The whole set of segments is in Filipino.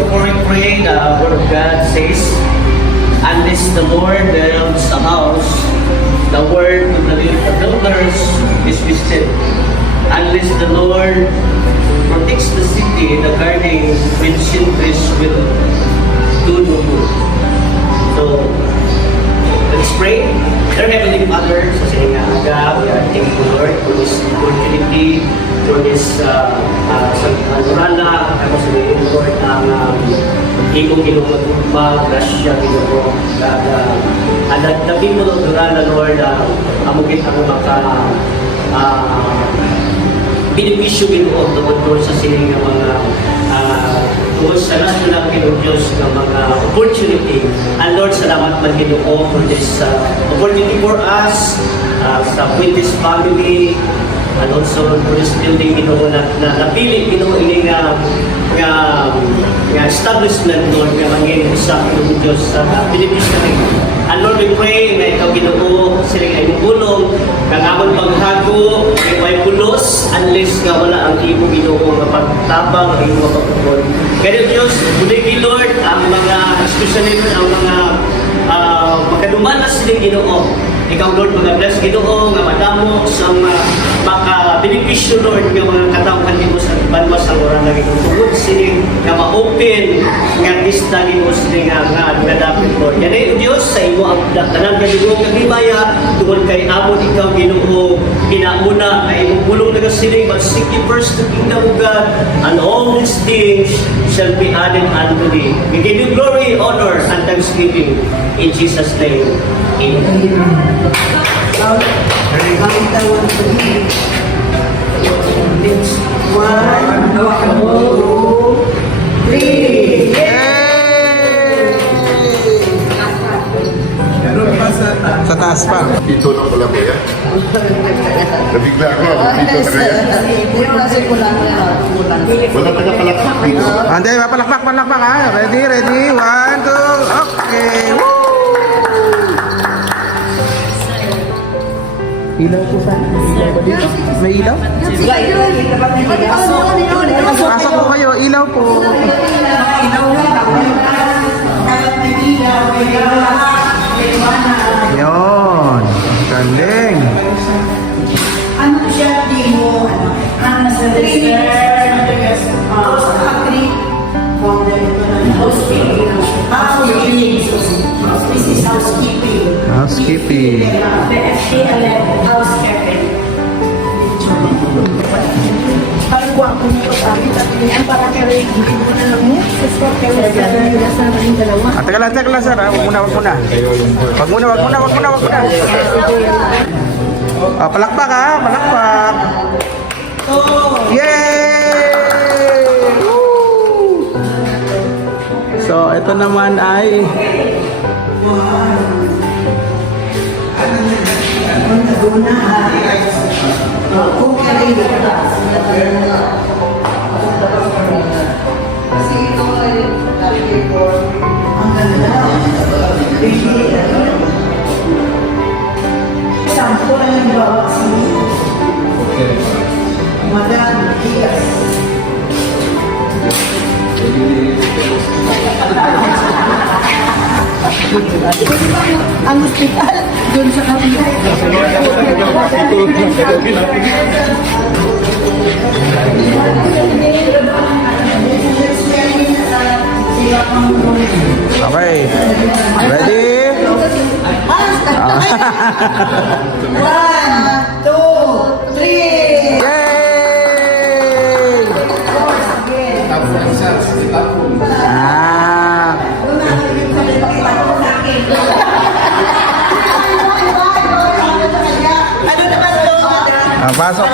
before we pray, the Word of God says, unless the Lord builds a house, the word of the builders is wasted. Unless the Lord protects the city, the garden with sentries will do no good. So, let's pray. Dear Heavenly Father, sa sininga aga, we are thankful Lord for this opportunity, for this Rana, ako sa iyo Lord, ang ikong ginugagumba, grasya, ginugong, at nagtabi mo ng Rana Lord, amugit ako benepisyo ginoo tungkol Lord sa sininga mga tungkol sa nas na lang Ginoo Diyos ng mga opportunity. And Lord, salamat man Ginoo for this opportunity for us sa Fuentes family and also for this building Ginoo na napili Ginoo ini nga establishment Lord nga mangin sa Ginoo Diyos sa Philippines kami. And Lord, we pray na ikaw Ginoo siling ay mugulong kang amon paghago ay pulos unless nga wala ang imo Ginoo nga pagtabang ang imo pagpupol. Kaya Diyos, buligi Lord ang mga especially ang mga makaduman na sila Ginoo. Ikaw Lord, mga bless Ginoo nga madamo sa maka-benepisyo Lord nga mga katawhan Ginoo sa banwa sa oras na Ginoo. Tungod sila nga ma-open nga lista Ginoo sila nga dapat Lord. Yan ay Diyos sa imo ang tanan nga Ginoo nga himaya tungod kay amon ikaw Ginoo ginauna ay imong bulong na sila but seek ye first the kingdom of God and all these things shall be added unto thee. We give you glory, honor, and thanksgiving in Jesus' name. Amen. One, two, three. Sa taas pa. Ito na pala ba yan? Nabigla ako. Dito na kaya. Wala taga palakpak dito. Anday, palakpak ha. Ready? 1, 2, okay. Woo! Ilaw po sa ilaw ba dito? May ilaw? Pasok po kayo, ilaw po. Yun, galing. Ano siya di mo? Ang nasa This is housekeeping. Housekeeping. The FCLF housekeeping. Pagkuha ko nito sa amin at yan para kaya hindi ko na lang mo. Sa kaya sa amin dalawa. Teka lang sir, wag muna. Wag muna. Palakpak ha, palakpak. Yay! Woo! So, ito naman ay sampo lang yung bawat sino. Madami, tigas. Ang hospital, doon sa kapila. okay. Ready? 1, 2, 3. Yay! Ah. Ano naman to? Pasok.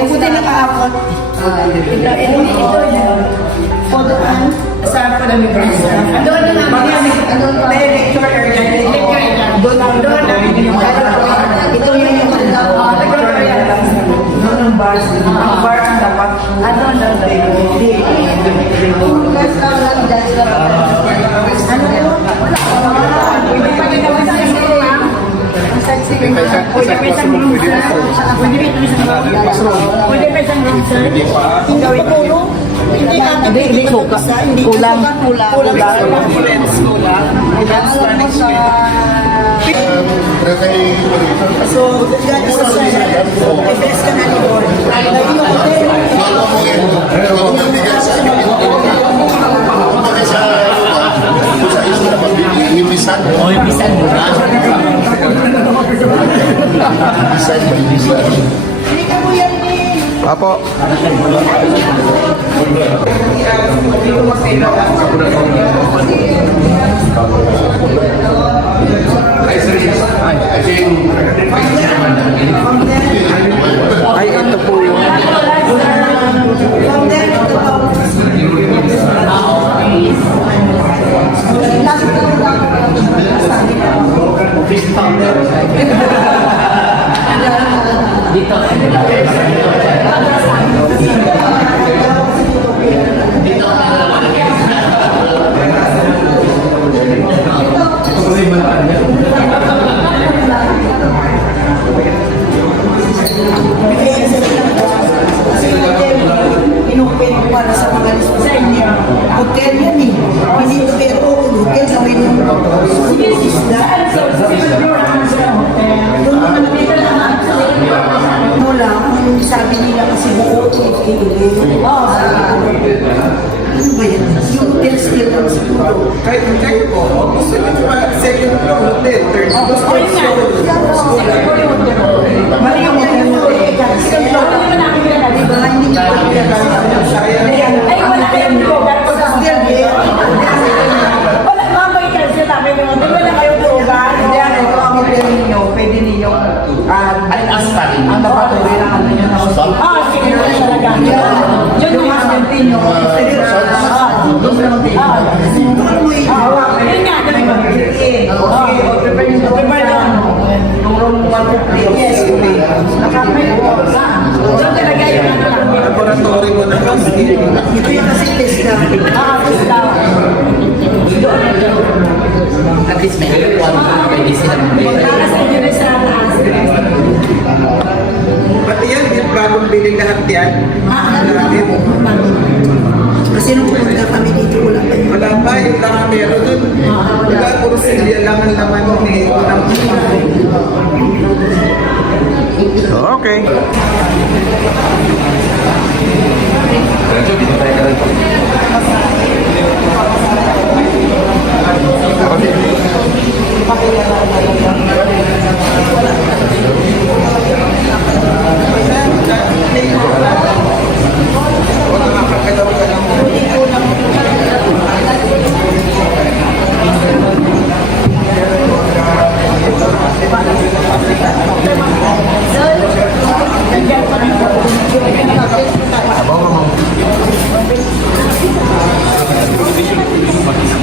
Buti na kaapot. Ito na. Fotoan. Saan pa namin ba? Doon na namin. May picture area. Doon na. Ito yung ang bars. Ang bars dapat. Ano na? Hindi. Pwede pa isang room, sir. Pwede pa isang room, sir. Gawin ko, no? Hindi ata Hindi suka. Kulang. Kulang. So, God is a friend. I-bless ka na ni Lord. O, ibisan mo na. Hindi ka mo yan eh. Apo. Ay, ito po yung... From there to the top. Dito. Inopen ko para sa mga listasin. Hotel yan eh. Hindi ito pero hotel na may isda. Doon naman ano lang, ang sabi nila kasi buo ito Oo, sabi ko. Ano ba yan? Yung hotel still lang siguro. Kahit po, gusto nyo pa second floor hotel, third floor. Mali yung hotel mo eh. Second floor lang. Diba? Hindi ko Ay, wala kayong lugar. still there. Wala, mamay kasi sabi nyo, di wala kayong lugar. Hindi, ito ang hotel ninyo. Pwede ninyo Ay, asta rin. ang napatuloy lang ano nyo na Ah, sige po talaga. Yun yung husband nyo. Doon sa mga doon mo yun. Yun nga, ganun ba? Prepare nyo. Prepare doon. Yung room 150. Yes. Nakapay po. Doon talaga yung ano lang. Laboratory mo na kasi. Ito yung kasi test na. Tapos daw. At least may aircon. Pwede sila mag-bed. Tapos hindi na sa taas. Pati yan, di bagong bilhin lahat yan. Kasi nung pumunta kami dito, wala pa yun. Wala pa, yung lang ang meron dun. Wala, puro silya lang ang laman ng Okay.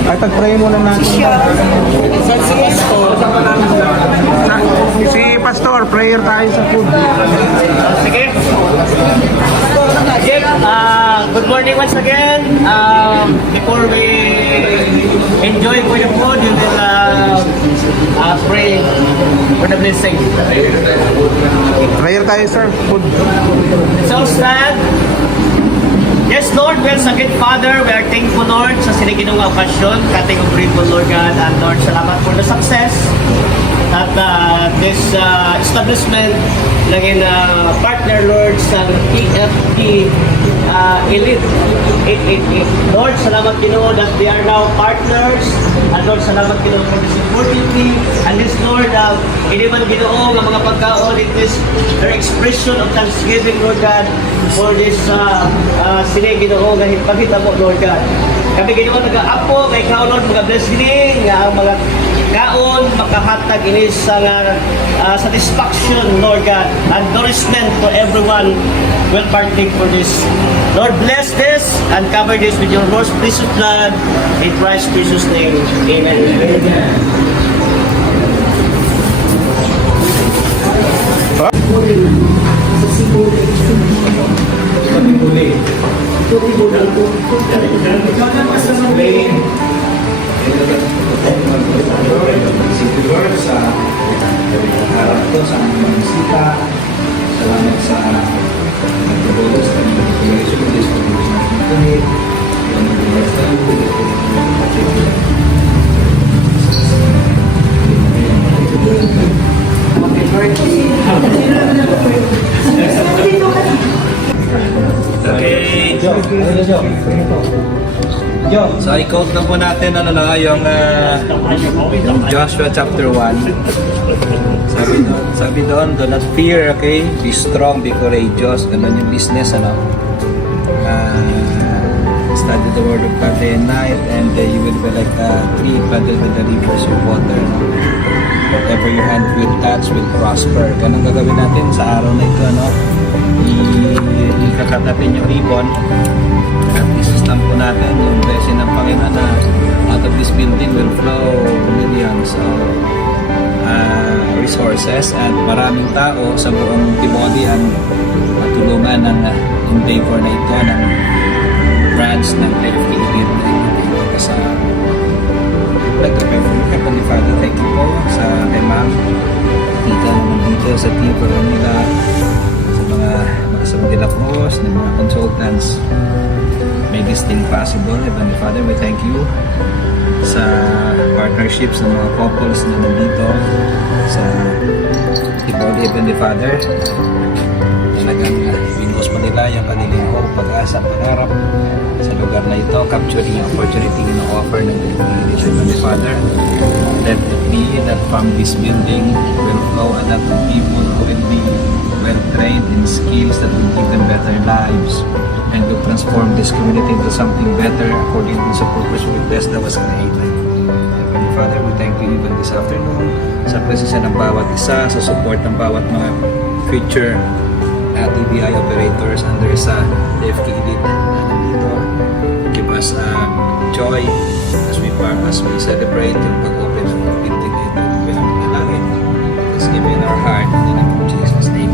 Ay, pag-pray muna natin. Si Pastor, prayer tayo sa food. Sige. Jim, good morning once again. Before we enjoy for the food, you will pray for the blessing. Prayer tayo, sir. Food. So stand. Yes, Lord, once again, Father, we are thankful, Lord, sa siniginong okasyon, kating of grateful, Lord God, and Lord, salamat for the success at this establishment ng partner, Lord, sa TFT Elite 888. Lord, salamat Ginoo that we are now partners, and Lord, salamat Ginoo for this opportunity, and this, Lord, hindi man Ginoo ng mga pagkaon, it is their expression of thanksgiving, Lord God, for this sila Ginoo nga pagkita mo, Lord God. Kami Ginoo nag-aapo kay ikaw, Lord, mga blessing nga mga kaon makahatag ini sa satisfaction, Lord God, and nourishment to everyone will partake for this. Lord, bless this and cover this with your most precious blood in Christ's precious name. Amen. Lord, sa harap ko, sa aming mga bisita, salamat sa nagtutulong sa kanyang pagkakasyon, sa pagkakasyon natin ito. Okay. So i-quote na po natin yung Joshua chapter 1. Sabi doon, do not fear, okay? Be strong, be courageous. Ganun yung business, study the word of God day and night, and you will be like a tree planted with the rivers of water. No? Whatever your hand will touch will prosper. Ganun gagawin natin sa araw na ito, no? Ikakat natin yung ribbon at isustamp po natin yung blessing ng Panginoon na out of this building will flow millions of resources at maraming tao sa buong Timodi ang matulungan ng endeavor na ito ng branch ng TFK Elite na sa Heavenly Father. Thank you po sa kay Ma'am, Tita naman dito sa team for nila, sa mga De La Cruz, ng mga consultants, make this thing possible. Heavenly Father, we thank you sa partnerships ng mga couples na nandito sa Timodi. Heavenly Father, talagang binuhos mo nila yung kanilang hope, pag-asa, pangarap sa lugar na ito, capturing yung opportunity na offer ng Heavenly Father. Let it be that from this building will flow a lot of people who will be well trained in skills that will give them better lives and will transform this community into something better according to the purpose with best that was created. Heavenly Father, we thank you even this afternoon sa presensya ng bawat isa, sa support ng bawat mga future TBI operators under sa TFK Elite na nandito. Give us joy as we celebrate yung pag-open ng building ito. We have manalangin. Let's give in our heart in the name of Jesus' name.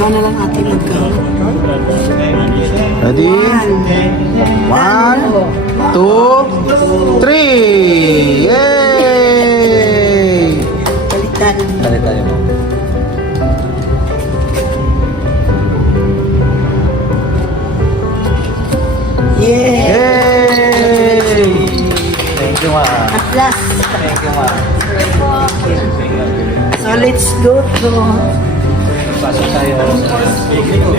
Ikaw na lang ating magkaroon. Ready? 1, 2, 3! Yay! Balikan. Dali tayo mo. Yeah! Yay! Thank you, Ma. At last. Thank you, Ma. So let's go to... Pasok tayo sa dito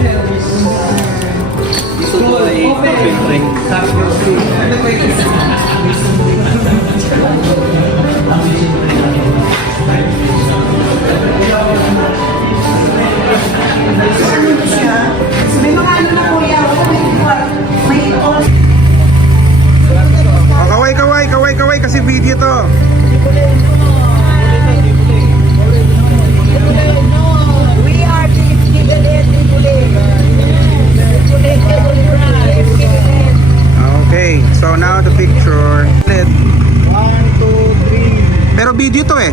po ay open. Ano siya? May mga ano na kuya. May all. Kaway kasi video to. We are Okay, so now the picture. 1, 2, 3. Pero video to eh.